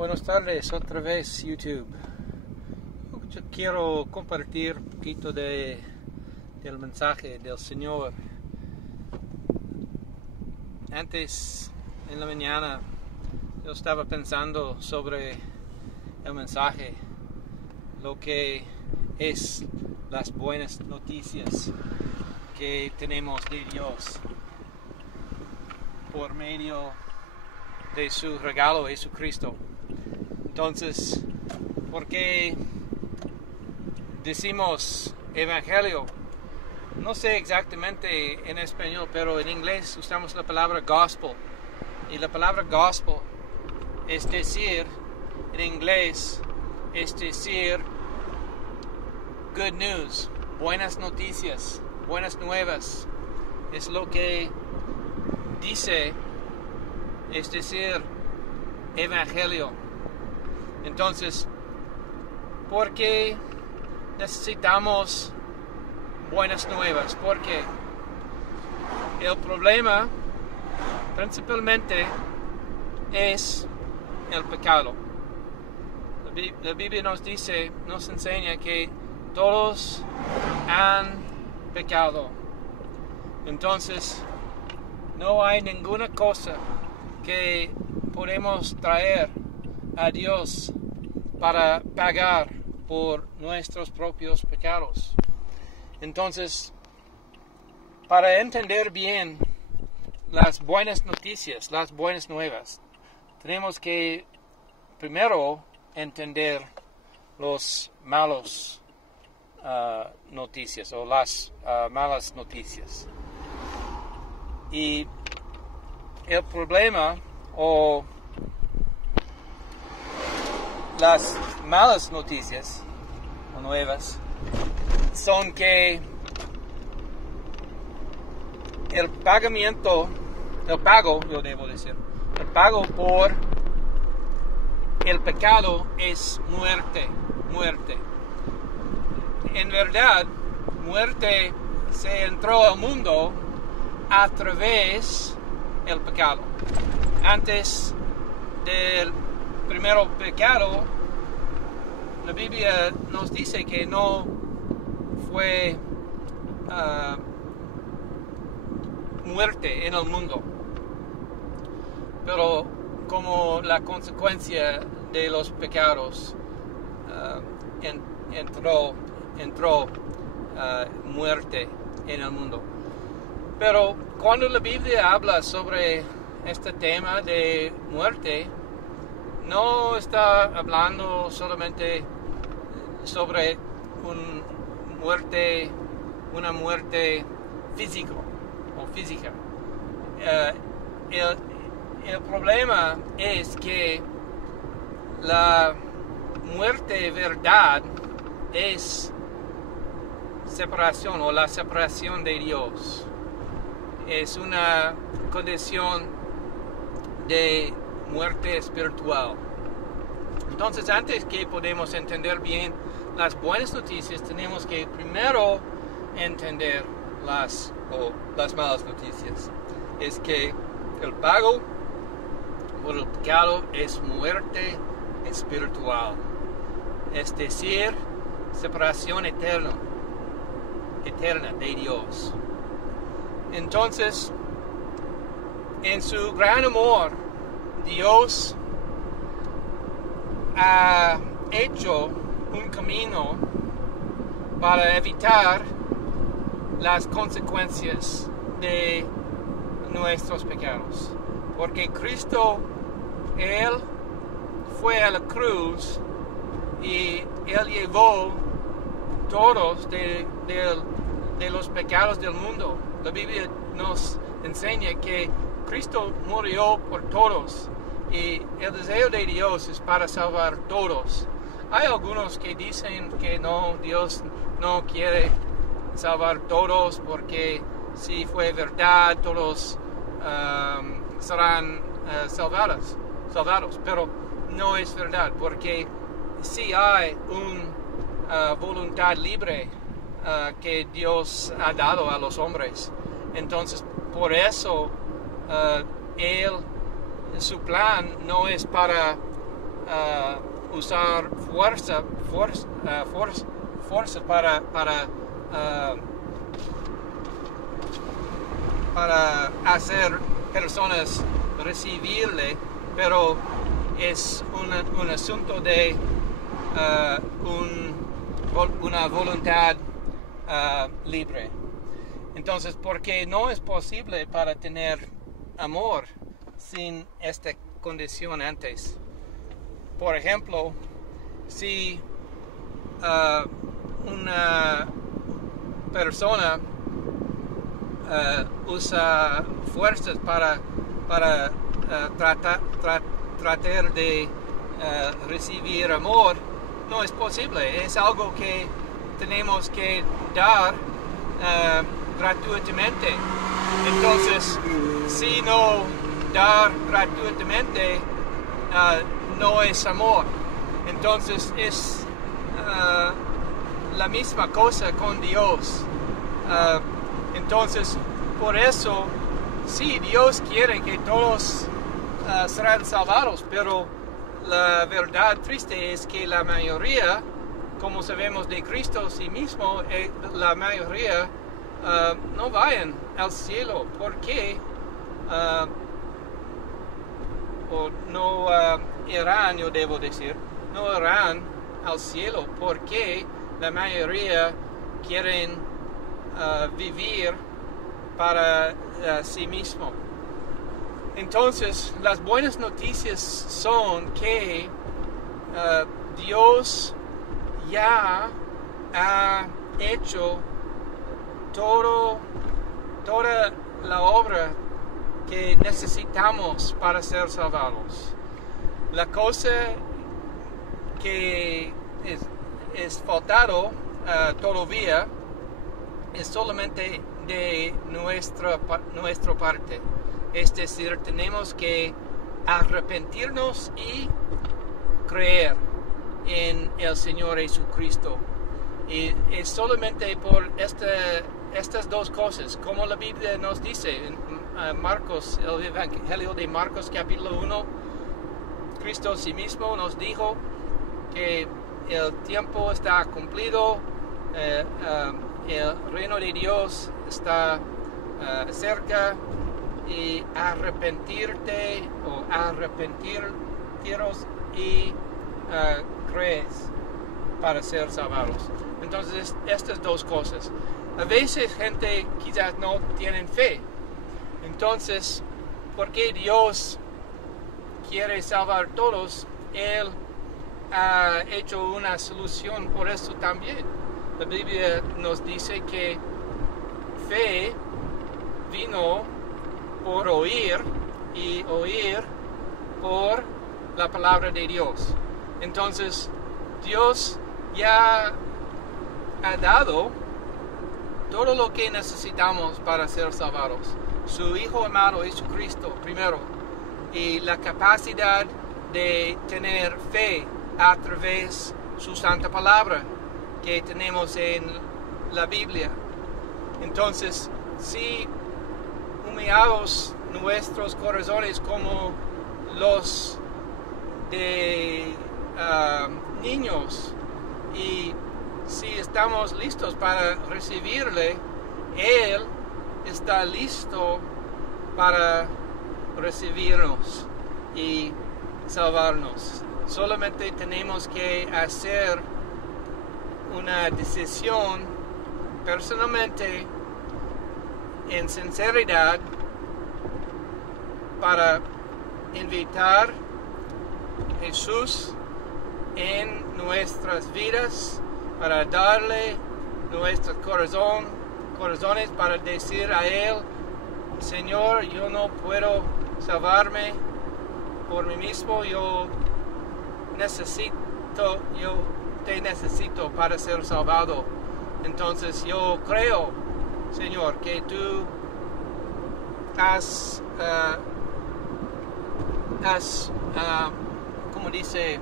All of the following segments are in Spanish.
Buenas tardes, otra vez YouTube. Yo quiero compartir un poquito del mensaje del Señor. Antes, en la mañana, yo estaba pensando sobre el mensaje, lo que es las buenas noticias que tenemos de Dios por medio de su regalo Jesucristo. Entonces, ¿por qué decimos evangelio? No sé exactamente en español, pero en inglés usamos la palabra gospel. Y la palabra gospel es decir, en inglés, es decir, good news, buenas noticias, buenas nuevas. Es lo que dice, es decir, evangelio. Entonces, ¿por qué necesitamos buenas nuevas? Porque el problema principalmente es el pecado. La Biblia nos dice, nos enseña que todos han pecado. Entonces, no hay ninguna cosa que podemos traer a Dios para pagar por nuestros propios pecados. Entonces, para entender bien las buenas noticias, las buenas nuevas, tenemos que primero entender los malos noticias o las malas noticias. Y el problema o las malas noticias o nuevas son que el pago por el pecado es muerte. En verdad, muerte se entró al mundo a través del pecado. Antes del primero pecado, la Biblia nos dice que no fue muerte en el mundo, pero como la consecuencia de los pecados entró muerte en el mundo. Pero cuando la Biblia habla sobre este tema de muerte, no está hablando solamente sobre una muerte física. El problema es que la muerte verdad es separación o la separación de Dios. Es una condición de muerte espiritual. Entonces, antes que podamos entender bien las buenas noticias, tenemos que primero entender las malas noticias. Es que el pago por el pecado es muerte espiritual. Es decir, separación eterna de Dios. Entonces, en su gran amor, Dios ha hecho un camino para evitar las consecuencias de nuestros pecados. Porque Cristo, Él fue a la cruz y Él llevó todos de los pecados del mundo. La Biblia nos enseña que Cristo murió por todos y el deseo de Dios es para salvar todos. Hay algunos que dicen que no, Dios no quiere salvar todos porque si fue verdad todos serán salvados, pero no es verdad, porque sí hay una voluntad libre que Dios ha dado a los hombres. Entonces, por eso su plan no es para usar fuerza para hacer personas recibirle, pero es un asunto de una voluntad libre. Entonces, porque no es posible para tener amor sin esta condición antes. Por ejemplo, si una persona usa fuerzas para tratar de recibir amor, no es posible. Es algo que tenemos que dar gratuitamente. Entonces, si no dar gratuitamente, no es amor. Entonces es la misma cosa con Dios. Entonces, por eso, sí, Dios quiere que todos serán salvados, pero la verdad triste es que la mayoría, como sabemos de Cristo sí mismo, la mayoría no vayan al cielo. ¿Por qué? O no irán, yo debo decir, no irán al cielo porque la mayoría quieren vivir para sí mismo. Entonces, las buenas noticias son que Dios ya ha hecho toda la obra que necesitamos para ser salvados. La cosa que es faltado todavía es solamente de nuestra parte. Es decir, tenemos que arrepentirnos y creer en el Señor Jesucristo. Y es solamente por estas dos cosas, como la Biblia nos dice en Marcos, el Evangelio de Marcos capítulo 1, Cristo sí mismo nos dijo que el tiempo está cumplido, el reino de Dios está cerca, y arrepentirte o arrepentiros y crees para ser salvados. Entonces, estas dos cosas. A veces gente quizás no tienen fe. Entonces, porque Dios quiere salvar a todos, Él ha hecho una solución por eso también. La Biblia nos dice que fe vino por oír y oír por la palabra de Dios. Entonces, Dios ya ha dado todo lo que necesitamos para ser salvados. Su Hijo amado Jesucristo primero, y la capacidad de tener fe a través de su santa palabra que tenemos en la Biblia. Entonces, si humillamos nuestros corazones como los de niños, y si estamos listos para recibirle, Él está listo para recibirnos y salvarnos. Solamente tenemos que hacer una decisión personalmente, en sinceridad, para invitar a Jesús en nuestras vidas, para darle nuestros corazones, para decir a Él: Señor, yo no puedo salvarme por mí mismo, yo te necesito para ser salvado. Entonces yo creo, Señor, que tú has como dice,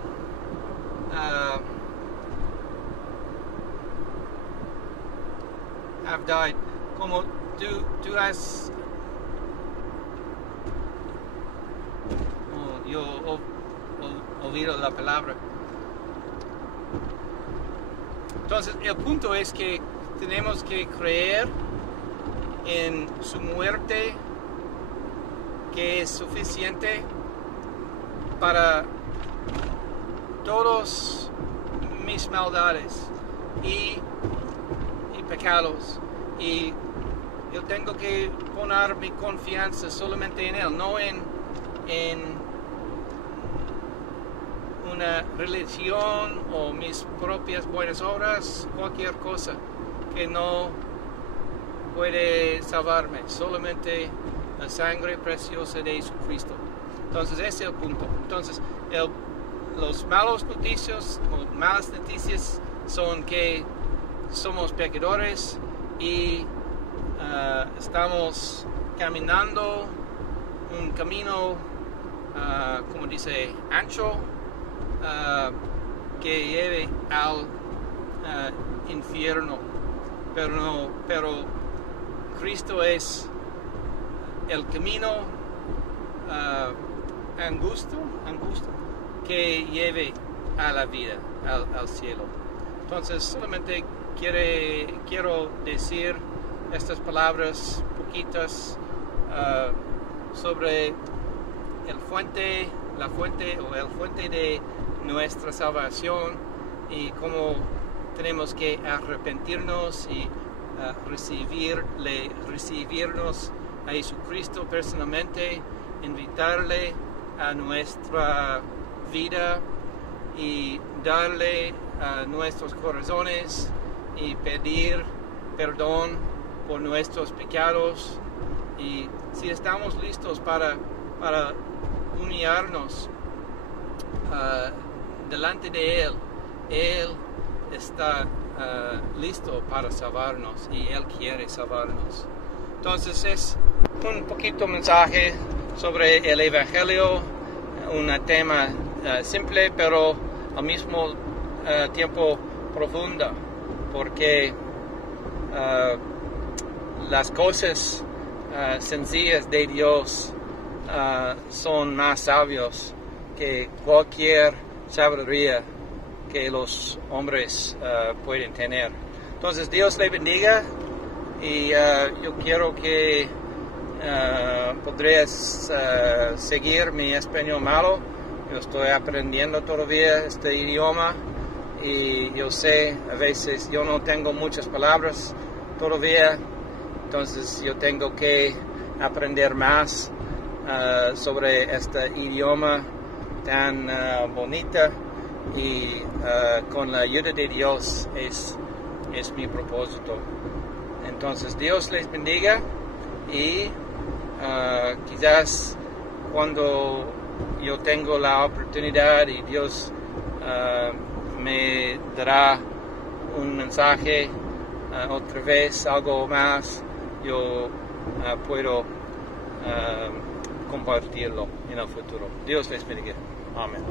have died, como tú has, yo oído la palabra. Entonces, el punto es que tenemos que creer en su muerte, que es suficiente para todos mis maldades y pecados. Y yo tengo que poner mi confianza solamente en Él, no en una religión o mis propias buenas obras, cualquier cosa que no puede salvarme, solamente la sangre preciosa de Jesucristo. Entonces ese es el punto. Entonces los malas noticias son que somos pecadores y estamos caminando un camino, como dice, ancho, que lleve al infierno, pero Cristo es el camino angosto que lleve a la vida, al cielo. Entonces solamente quiero decir estas palabras poquitas sobre la fuente de nuestra salvación y cómo tenemos que arrepentirnos y recibirnos a Jesucristo personalmente, invitarle a nuestra vida y darle a nuestros corazones y pedir perdón por nuestros pecados. Y si estamos listos para humillarnos delante de Él está listo para salvarnos y Él quiere salvarnos. Entonces es un poquito mensaje sobre el Evangelio, un tema simple pero al mismo tiempo profunda, porque las cosas sencillas de Dios son más sabios que cualquier sabiduría que los hombres pueden tener. Entonces Dios le bendiga y yo quiero que podrías seguir mi español malo. Yo estoy aprendiendo todavía este idioma y yo sé, a veces yo no tengo muchas palabras todavía, entonces yo tengo que aprender más sobre este idioma tan bonita y con la ayuda de Dios es mi propósito. Entonces Dios les bendiga y quizás cuando yo tengo la oportunidad y Dios me dará un mensaje otra vez, algo más, yo puedo compartirlo en el futuro. Dios les bendiga. Amén.